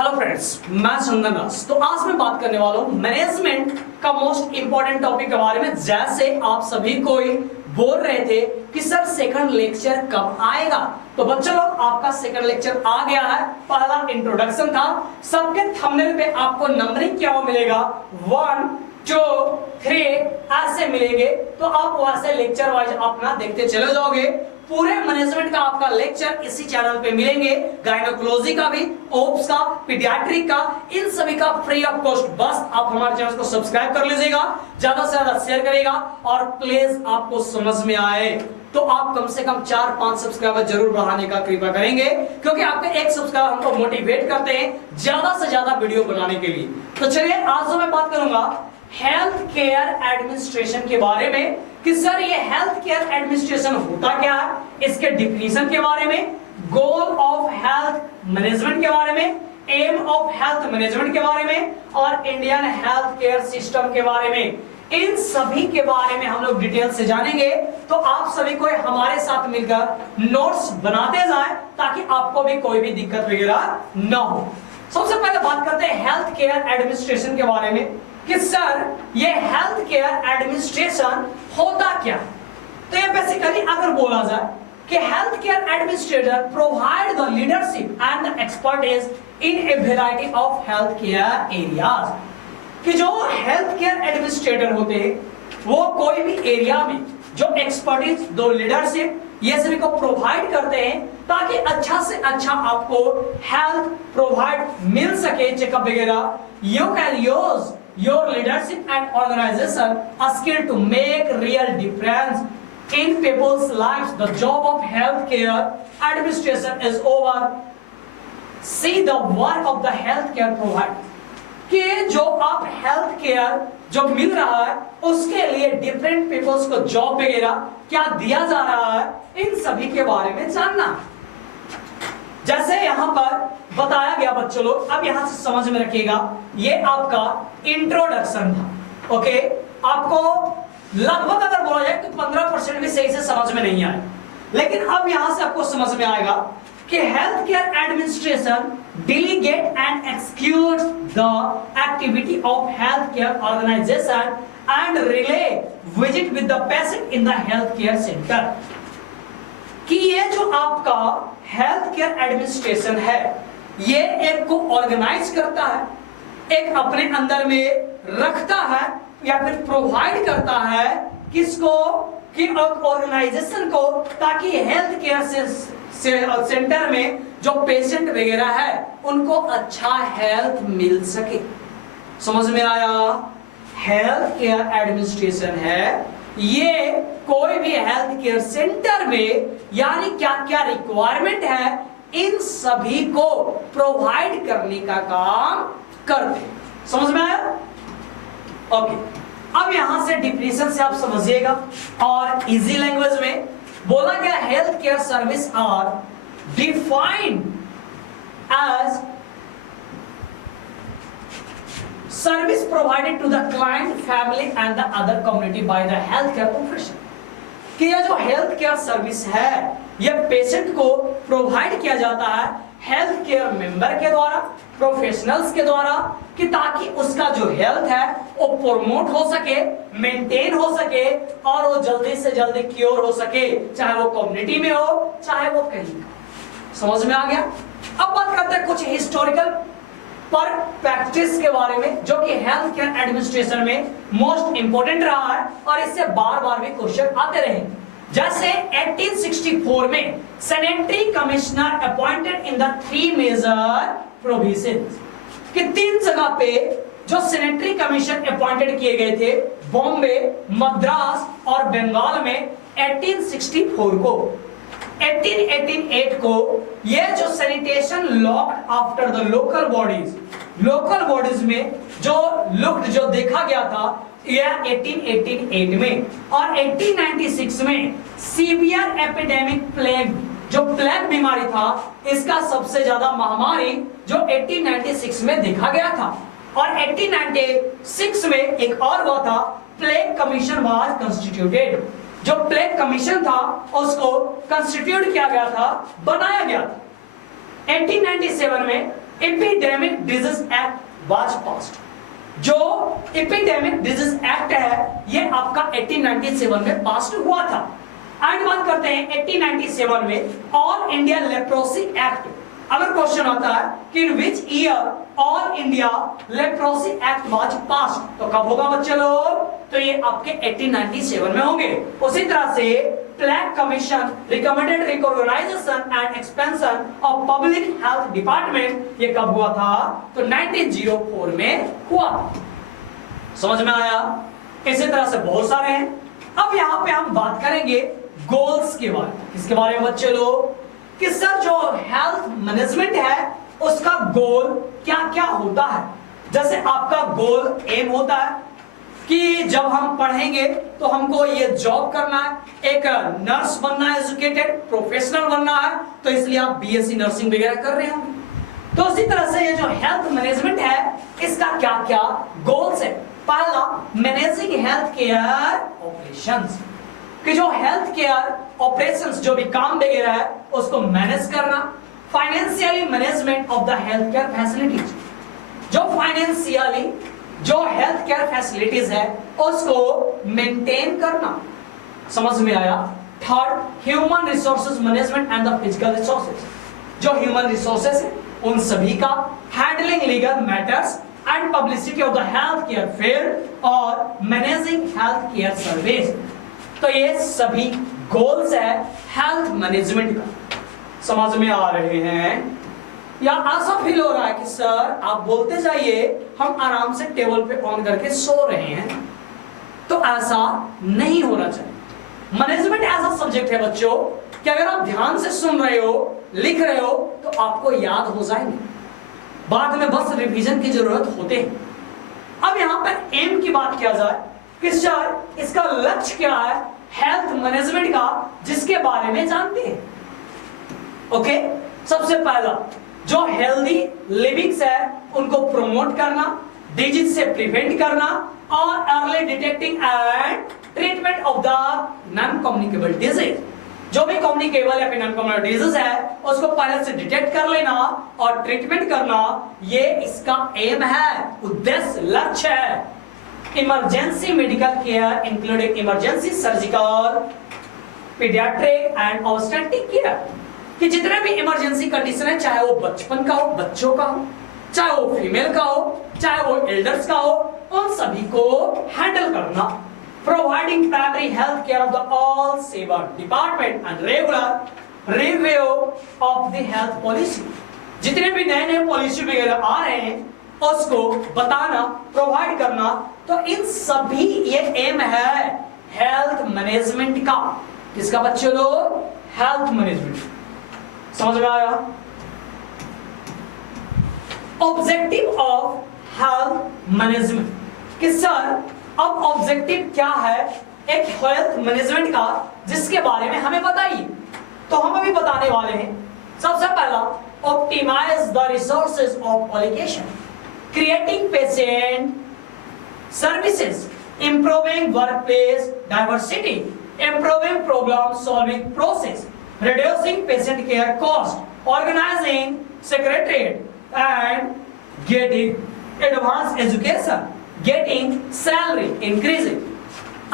Hello friends, मैं चंदन दास। तो आज मैं बात करने वाला हूँ मैनेजमेंट का मोस्ट इंपॉर्टेंट टॉपिक के बारे में। जैसे आप सभी कोई बोल रहे थे कि सर सेकंड लेक्चर कब आएगा, तो बच्चों लोग आपका सेकंड लेक्चर आ गया है। पहला इंट्रोडक्शन था, सबके थंबनेल पे आपको नंबरिंग क्या हो मिलेगा 1 2 3 ऐसे मिलेंगे, तो आप वैसे लेक्चर वाइज अपना देखते चले जाओगे। पूरे मैनेजमेंट का आपका लेक्चर इसी चैनल पे मिलेंगे, गायनोकोलॉजी का भी, ओप्स का, पीडियाट्रिक का, इन सभी का फ्री ऑफ कॉस्ट। बस आप हमारे चैनल को सब्सक्राइब कर लीजिएगा, ज्यादा से ज्यादा शेयर करिएगा और प्लीज आपको समझ में आए तो आप कम से कम 4-5 सब्सक्राइबर जरूर बढ़ाने का कृपा करेंगे, क्योंकि आपके एक सब्सक्राइबर हमको मोटिवेट करते हैं ज्यादा से ज्यादा वीडियो बनाने के लिए। तो चलिए आज तो मैं बात करूंगा हेल्थ केयर एडमिनिस्ट्रेशन के बारे में कि सर ये हेल्थ केयर एडमिनिस्ट्रेशन होता क्या है, इसके डिफिनीशन के बारे में, गोल ऑफ हेल्थ मैनेजमेंट के बारे में, एम ऑफ हेल्थ मैनेजमेंट के बारे में और इंडियन हेल्थ केयर सिस्टम के बारे में। इन सभी के बारे में हम लोग डिटेल से जानेंगे। तो आप सभी को हमारे साथ मिलकर नोट्स बनाते जाएं ताकि आपको भी कोई भी दिक्कत वगैरह ना हो। सबसे पहले बात करते हैं हेल्थ केयर एडमिनिस्ट्रेशन के बारे में कि सर ये हेल्थ केयर एडमिनिस्ट्रेशन होता क्या। तो ये बेसिकली अगर बोला जाए कि health care administrator provide the leadership and the expertise in A variety of health care areas, कि जो हेल्थ केयर एडमिनिस्ट्रेटर होते हैं वो कोई भी एरिया में जो एक्सपर्टीज, दो लीडरशिप, ये सभी को प्रोवाइड करते हैं ताकि अच्छा से अच्छा आपको हेल्थ प्रोवाइड मिल सके, चेकअप वगैरह। You can use your leadership and organization a skill to make real difference in people's lives. The job of healthcare administration is over. See the work of the healthcare provider, कि जो आप health care जो मिल रहा है उसके लिए different peoples को job वगैरह क्या दिया जा रहा है, इन सभी के बारे में जानना। जैसे यहां पर बताया गया बच्चों लोग, अब यहां से समझ में रखिएगा, ये आपका इंट्रोडक्शन था। ओके, आपको लगभग अगर बोला जाए तो 15% भी सही से समझ में नहीं आया, लेकिन अब यहां से आपको समझ में आएगा कि health care administration delegate and execute the activity of healthcare organization and relay visit with the patient in the healthcare center, कि ये जो आपका हेल्थ केयर एडमिनिस्ट्रेशन है ये एक को ऑर्गेनाइज करता है, एक अपने अंदर में रखता है या फिर प्रोवाइड करता है किसको, कि ऑर्गेनाइजेशन को, ताकि हेल्थ केयर सेंटर में जो पेशेंट वगैरह है उनको अच्छा हेल्थ मिल सके। समझ में आया? हेल्थ केयर एडमिनिस्ट्रेशन है ये कोई भी हेल्थ केयर सेंटर में यानी क्या क्या रिक्वायरमेंट है इन सभी को प्रोवाइड करने का काम करते। समझ में आया? ओके, अब यहां से डिफिनेशन से आप समझिएगा और इजी लैंग्वेज में बोला गया health care service are defined as service provided to the client, family and the other community by the healthcare profession, कि ये जो हेल्थ केयर सर्विस है ये पेशेंट को प्रोवाइड किया जाता है हेल्थ केयर मेंबर के द्वारा, प्रोफेशनल्स के द्वारा, कि ताकि उसका जो हेल्थ है वो प्रमोट हो सके, मेंटेन हो सके और वो जल्दी से जल्दी क्योर हो सके, चाहे वो कम्युनिटी में हो चाहे वो कहीं। समझ में आ गया? अब बात करते हैं कुछ हिस्टोरिकल पर प्रैक्टिस के बारे में जो कि हेल्थ केयर एडमिनिस्ट्रेशन में मोस्ट इंपोर्टेंट रहा है और इससे बार बार भी क्वेश्चन आते रहे। जैसे 1864 में sanitary commissioner appointed in the 3 major provinces, कि 3 जगह पे जो सैनिटरी कमीशन अपॉइंटेड किए गए थे, बॉम्बे, मद्रास और बंगाल में 1864 को। 1888 को ये जो sanitation locked after the local bodies में जो लुक्ड जो देखा गया था यह 1888 में, और 1896 में सीवियर एपिडेमिक प्लेग, जो प्लेग बीमारी था इसका सबसे ज्यादा महामारी जो 1896 में देखा गया था, और 1896 में एक और हुआ था प्लेग कमीशन वाज कंस्टिट्यूटेड, जो प्लेग कमीशन था उसको कंस्टिट्यूट किया गया था, बनाया गया था। 1897 में epidemic disease act was passed. जो एपिडेमिक डिजीज एक्ट है ये आपका 1897 में पास हुआ था। एंड बात करते हैं 1897 में ऑल इंडिया लेप्रोसी एक्ट। अगर क्वेश्चन आता है कि in which year all India leprosy act was passed, तो कब होगा बच्चे लोग? तो ये आपके 1897 में होंगे। उसी तरह से plague commission recommended recognisation and expansion of public health department, ये कब हुआ था? तो 1904 में हुआ। समझ में आया? इसी तरह से बहुत सारे हैं। अब यहाँ पे हम बात करेंगे गोल्स के बारे में। किसके बारे में बच्चे लोग? कि सर जो हेल्थ मैनेजमेंट है उसका गोल क्या क्या होता है। जैसे आपका गोल एम होता है कि जब हम पढ़ेंगे तो हमको ये जॉब करना है, एक नर्स बनना है, एजुकेटेड प्रोफेशनल बनना है, तो इसलिए आप बीएससी नर्सिंग वगैरह कर रहे होंगे। तो उसी तरह से ये जो हेल्थ मैनेजमेंट है इसका क्या क्या गोल्स है। पहला, मैनेजिंग हेल्थ केयर ऑपरेशंस, कि जो हेल्थ केयर ऑपरेशंस जो भी काम वगैरह है उसको मैनेज करना। Financially management of the health care facilities, जो फाइनेंशियली जो हेल्थ केयर फैसिलिटीज है उसको मेंटेन करना। समझ में आया? Third, human resources management and the physical resources, जो ह्यूमन रिसोर्सेज है उन सभी का handling legal matters and publicity of the health care field और मैनेजिंग हेल्थ केयर सर्विस। तो ये सभी गोल्स है हेल्थ मैनेजमेंट का। समझ में आ रहे हैं? या ऐसा फील हो रहा है कि सर आप बोलते जाइए, हम आराम से टेबल पे ऑन करके सो रहे हैं, तो ऐसा नहीं होना चाहिए। मैनेजमेंट ऐसा सब्जेक्ट है बच्चों कि अगर आप ध्यान से सुन रहे हो, लिख रहे हो, तो आपको याद हो जाएंगे, बाद में बस रिवीजन की जरूरत होते हैं। अब यहां पर एम की बात किया जाए कि सर इसका लक्ष्य क्या है हेल्थ मैनेजमेंट का, जिसके बारे में जानते हैं। ओके, सबसे पहला जो हेल्दी लिविंग्स है उनको प्रमोट करना, डिजीज से प्रिवेंट करना और early detecting and treatment of the non communicable disease. जो भी कम्युनिकेबल या फिर नॉन कम्युनिकेबल डिजीज है उसको पहले से डिटेक्ट कर लेना और ट्रीटमेंट करना, ये इसका एम है, उद्देश्य, लक्ष्य है। Emergency medical care including emergency surgical, paediatric and obstetric care, कि जितने भी इमरजेंसी कंडीशन है, चाहे वो बचपन का हो, बच्चों का हो, चाहे वो फीमेल का हो, चाहे वो एल्डर्स का हो, उन सभी को हैंडल करना। Providing primary health care of the all सेवा department and regular review of the health policy, जितने भी नए नए पॉलिसी वगैरह आ रहे हैं उसको बताना, प्रोवाइड करना। तो इन सभी ये एम है हेल्थ मैनेजमेंट का। किसका बच्चों लोग? Health management. समझ में आया? ऑब्जेक्टिव ऑफ हेल्थ मैनेजमेंट, कि सर अब ऑब्जेक्टिव क्या है एक हेल्थ मैनेजमेंट का, जिसके बारे में हमें बताइए। तो हम अभी बताने वाले हैं। सबसे पहला, optimise the resources of education, creating patient services, improving workplace diversity, improving problem solving process, reducing patient care cost, organizing secretariat and getting advanced education, getting salary increasing।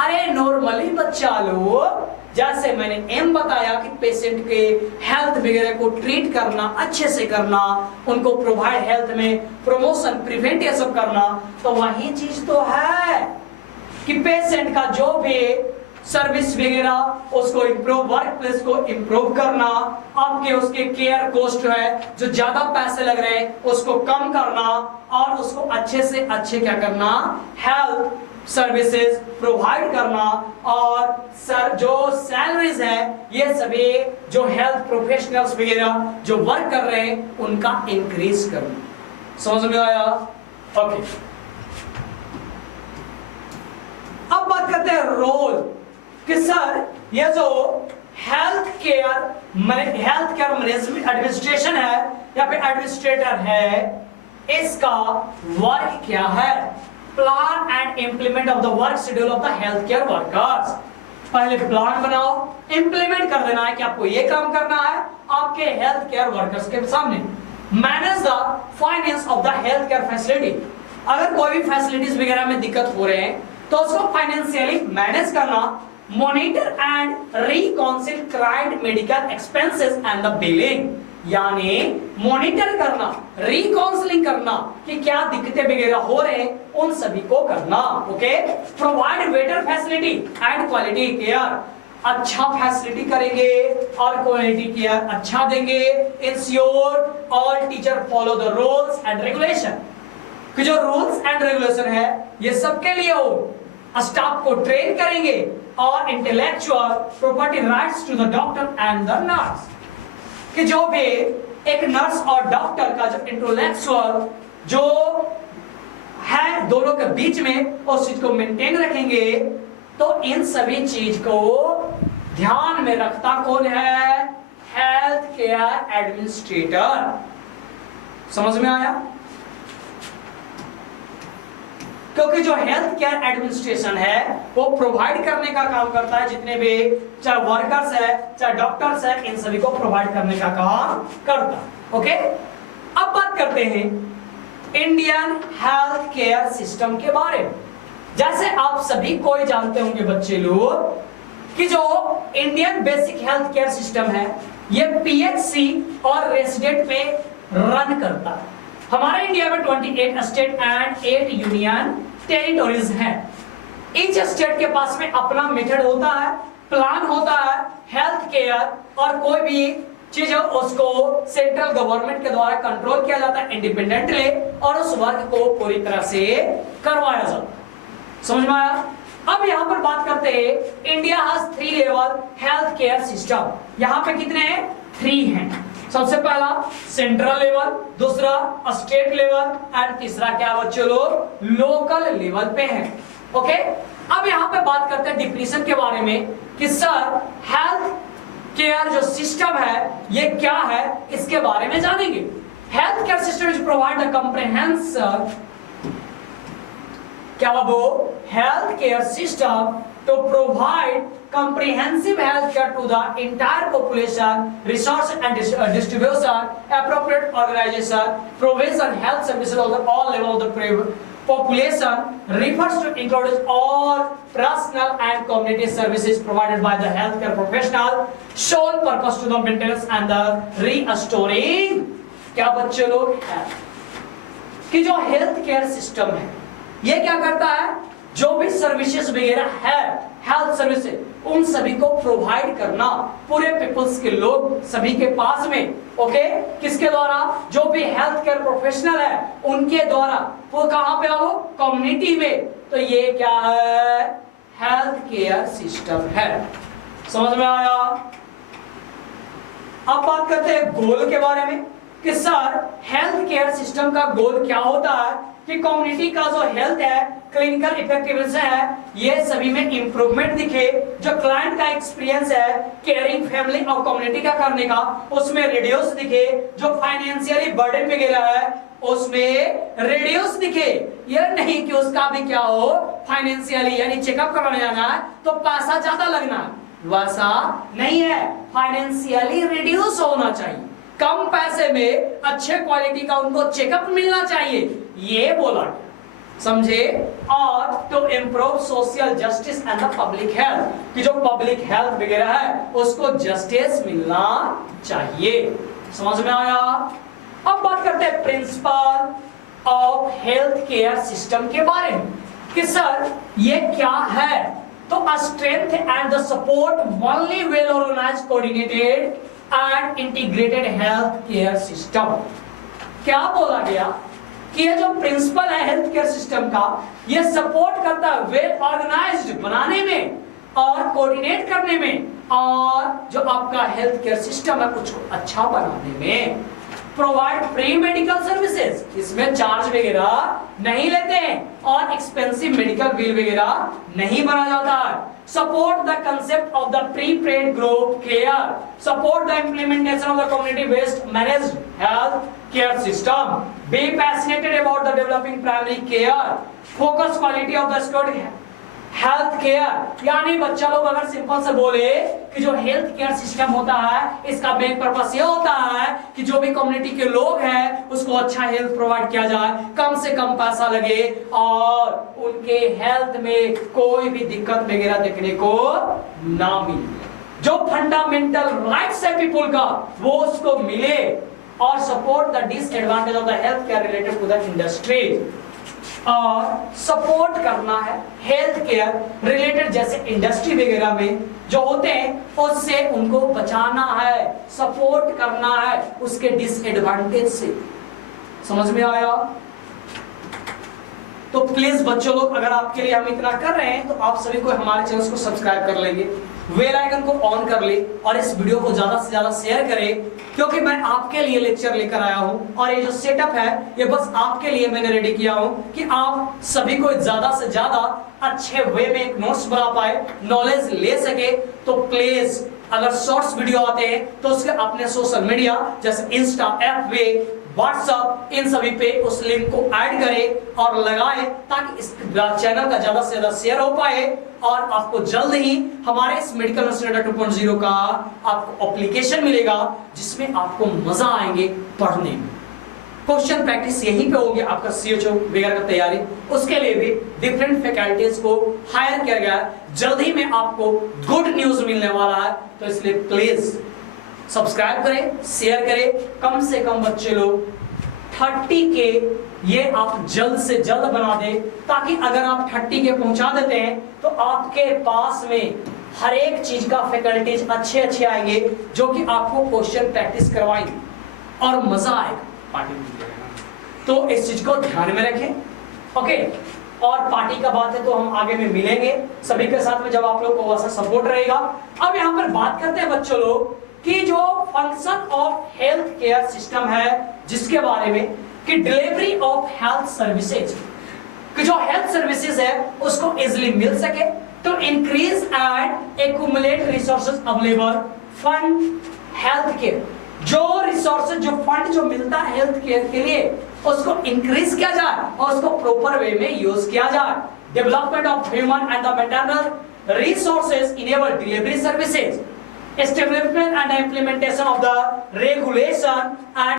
अरे नॉर्मली बच्चा लोग, जैसे मैंने एम बताया कि पेशेंट के health वगैरह को ट्रीट करना, अच्छे से करना, उनको प्रोवाइड हेल्थ में प्रमोशन, प्रिवेंट ये सब करना, तो वही चीज तो है कि पेशेंट का जो भी सर्विस वगैरह उसको इम्प्रूव, वर्क प्लेस को इम्प्रूव करना, आपके उसके केयर कॉस्ट है जो ज्यादा पैसे लग रहे हैं उसको कम करना और उसको अच्छे से अच्छे क्या करना, हेल्थ सर्विसेज प्रोवाइड करना और सर जो सैलरीज है ये सभी जो हेल्थ प्रोफेशनल्स वगैरह जो वर्क कर रहे हैं उनका इंक्रीज करना। समझ में आया? ओके, अब बात करते हैं रोल, कि सर ये जो हेल्थ केयर मैनेजमेंट एडमिनिस्ट्रेशन है या फिर एडमिनिस्ट्रेटर है, इसका वर्क क्या है। Plan and implement of the work schedule of the health care workers, पहले प्लान बनाओ, इंप्लीमेंट कर देना है कि आपको ये काम करना है आपके हेल्थ केयर वर्कर्स के सामने। Manage the finance of the health care facility. अगर कोई भी फैसिलिटीज वगैरह में दिक्कत हो रहे हैं तो उसको फाइनेंशियली मैनेज करना, monitor and reconcile client medical expenses and the billing, यानी मॉनिटर करना, रिकाउंसलिंग करना कि क्या दिक्कतें वगैरह हो रहे हैं उन सभी को करना। Okay, provide better facility and quality care, अच्छा फैसिलिटी करेंगे और क्वालिटी केयर अच्छा देंगे। Ensure all teacher follow the rules and regulation, कि जो रूल्स एंड रेगुलेशन है ये सबके लिए हो। स्टाफ को ट्रेन करेंगे और intellectual property rights to the doctor and the nurse, कि जो भी एक नर्स और डॉक्टर का जो इंटेलेक्चुअल जो है दोनों के बीच में उस चीज को मेंटेन रखेंगे। तो इन सभी चीज को ध्यान में रखता कौन है? Health care administrator. समझ में आया? क्योंकि जो हेल्थ केयर एडमिनिस्ट्रेशन है वो प्रोवाइड करने का काम करता है, जितने भी चाहे वर्कर्स है चाहे डॉक्टर्स है इन सभी को प्रोवाइड करने का काम करता है। ओके, अब बात करते हैं इंडियन हेल्थ केयर सिस्टम के बारे में। जैसे आप सभी कोई जानते होंगे बच्चे लोग कि जो Indian basic health care system है ये पीएचसी और रेसिडेंट पे रन करता है। हमारे इंडिया में 28 स्टेट एंड 8 यूनियन टेरिटोरीज हैं। ईच स्टेट के पास में अपना मेथड होता है, प्लान होता है हेल्थ केयर, और कोई भी चीज है उसको सेंट्रल गवर्नमेंट के द्वारा कंट्रोल किया जाता है इंडिपेंडेंटली, और उस वर्क को पूरी तरह से करवाया जाता है। समझ में आया? अब यहाँ पर बात करते हैं India has 3 level health care system. यहाँ पे कितने हैं? 3 हैं। सबसे पहला सेंट्रल लेवल, दूसरा स्टेट लेवल एंड तीसरा क्या बच्चों लोग? लोकल लेवल पे है। ओके, अब यहाँ पे बात करते हैं डिफिनीशन के बारे में कि सर हेल्थ केयर जो सिस्टम है ये क्या है, इसके बारे में जानेंगे। Health care system is provide the comprehensive, क्या बाबू? Health care system to provide comprehensive health care to the entire population, resource and distribution, appropriate organization, provision health services of all levels of the population, refers to include all personal and community services provided by the healthcare professional, sole purpose to the maintenance and the restoring, क्या बच्चे लोग है कि जो health care system है ये क्या करता है? जो भी सर्विसेज वगैरह है हेल्थ सर्विसेज उन सभी को प्रोवाइड करना पूरे पीपल्स के लोग सभी के पास में। ओके, किसके द्वारा? जो भी हेल्थ केयर प्रोफेशनल है उनके द्वारा। वो कहां पे? वो कम्युनिटी में। तो ये क्या है? हेल्थ केयर सिस्टम है। समझ में आया? अब बात करते हैं गोल के बारे में कि सर हेल्थ केयर सिस्टम का गोल क्या होता है कि कम्युनिटी का जो हेल्थ है, क्लिनिकल इफेक्टिवनेस है, ये सभी में इंप्रूवमेंट दिखे। जो क्लाइंट का एक्सपीरियंस है केयरिंग फैमिली और कम्युनिटी का करने का उसमें रिड्यूस दिखे। जो फाइनेंशियली बर्डन वगैरह है उसमें रिड्यूस दिखे। ये नहीं कि उसका भी क्या हो फाइनेंशियली, यानी चेकअप करवाने जाना है तो पैसा ज्यादा लगना है, वैसा नहीं है। फाइनेंशियली रिड्यूस होना चाहिए, कम पैसे में अच्छे क्वालिटी का उनको चेकअप मिलना चाहिए, ये बोला। समझे? और to improve social justice and the public health, कि जो पब्लिक हेल्थ वगैरह है उसको जस्टिस मिलना चाहिए। समझ में आया? अब बात करते हैं principal of health care system के बारे में कि सर ये क्या है। तो strength and the support only well organised coordinated and integrated health care system. क्या बोला गया कि ये जो प्रिंसिपल है हेल्थ केयर सिस्टम का ये सपोर्ट करता है वेल ऑर्गेनाइज्ड बनाने में और कोऑर्डिनेट करने में, और जो आपका हेल्थ केयर सिस्टम है उसको अच्छा बनाने में। प्रोवाइड फ्री मेडिकल सर्विसेज, इसमें चार्ज वगैरह नहीं लेते हैं और एक्सपेंसिव मेडिकल बिल वगैरह नहीं बना जाता है। Support the concept of the pre-paid group care. Support the implementation of the community-based managed health care system. Be passionate about the developing primary care. Focus quality of the health care, यानी बच्चा लोग अगर simple से बोले कि जो health care system होता है इसका मेन पर्पस ये होता है कि जो भी कम्युनिटी के लोग हैं उसको अच्छा हेल्थ प्रोवाइड किया जाए, कम से कम पैसा लगे और उनके हेल्थ में कोई भी दिक्कत वगैरह देखने को ना मिले। जो फंडामेंटल राइट्स है पीपल का वो उसको मिले और support the disadvantage of the health care related to the industry, और सपोर्ट करना है हेल्थ केयर रिलेटेड जैसे इंडस्ट्री वगैरह में जो होते हैं उससे उनको बचाना है, सपोर्ट करना है उसके डिसएडवांटेज से। समझ में आया? तो प्लीज बच्चों लोग, अगर आपके लिए हम इतना कर रहे हैं तो आप सभी को हमारे चैनल को सब्सक्राइब कर लेंगे, बेल आइकन को ऑन कर ले और इस वीडियो को ज्यादा से ज्यादा शेयर करें, क्योंकि मैं आपके लिए लेक्चर लेकर आया हूं और ये जो सेटअप है ये बस आपके लिए मैंने रेडी किया हूं कि आप सभी को ज्यादा से ज्यादा अच्छे वे में एक नोट्स बना पाए, नॉलेज ले सके। तो प्लीज अगर शॉर्ट्स वीडियो आते हैं तो उसके अपने सोशल मीडिया जैसे इंस्टा, एफबी, व्हाट्सएप, इन सभी पे उस लिंक को ऐड करें और लगाएं ताकि इस चैनल का ज्यादा से ज्यादा शेयर हो पाए और आपको जल्द ही हमारे इस मेडिकल स्टैंडर्ड 2.0 का आपको एप्लीकेशन मिलेगा जिसमें आपको मजा आएंगे पढ़ने में। क्वेश्चन प्रैक्टिस यहीं पे होगी, आपका सीएचओ वगैरह का तैयारी, उसके लिए भी डिफरेंट फैकल्टीज को हायर किया गया है। जल्द ही में आपको गुड न्यूज मिलने वाला है, तो इसलिए प्लीज सब्सक्राइब करें, शेयर करें। कम से कम बच्चे लोग 30 के ये आप जल्द से जल्द बना दें, ताकि अगर आप 30 के पहुंचा देते हैं तो आपके पास में हर एक चीज का फैकल्टीज अच्छे आएंगे जो कि आपको क्वेश्चन प्रैक्टिस करवाएंगे और मजा आएगा पार्टी में। तो इस चीज को ध्यान में रखें, ओके। और पार्टी का बात है तो हम आगे में मिलेंगे सभी के साथ में जब आप लोग को वैसा सपोर्ट रहेगा। अब यहाँ पर बात करते हैं बच्चों लोग कि जो function of health care system है जिसके बारे में कि डिलीवरी ऑफ हेल्थ सर्विसेज, कि जो हेल्थ सर्विसेज है उसको इजीली मिल सके, तो increase and accumulate resources available fund health care, जो रिसोर्सेज जो फंड जो मिलता है हेल्थ केयर के लिए उसको इंक्रीज किया जाए और उसको प्रॉपर वे में यूज किया जाए। Development of human and the maternal resources enable delivery services, establishment and implementation of the regulation and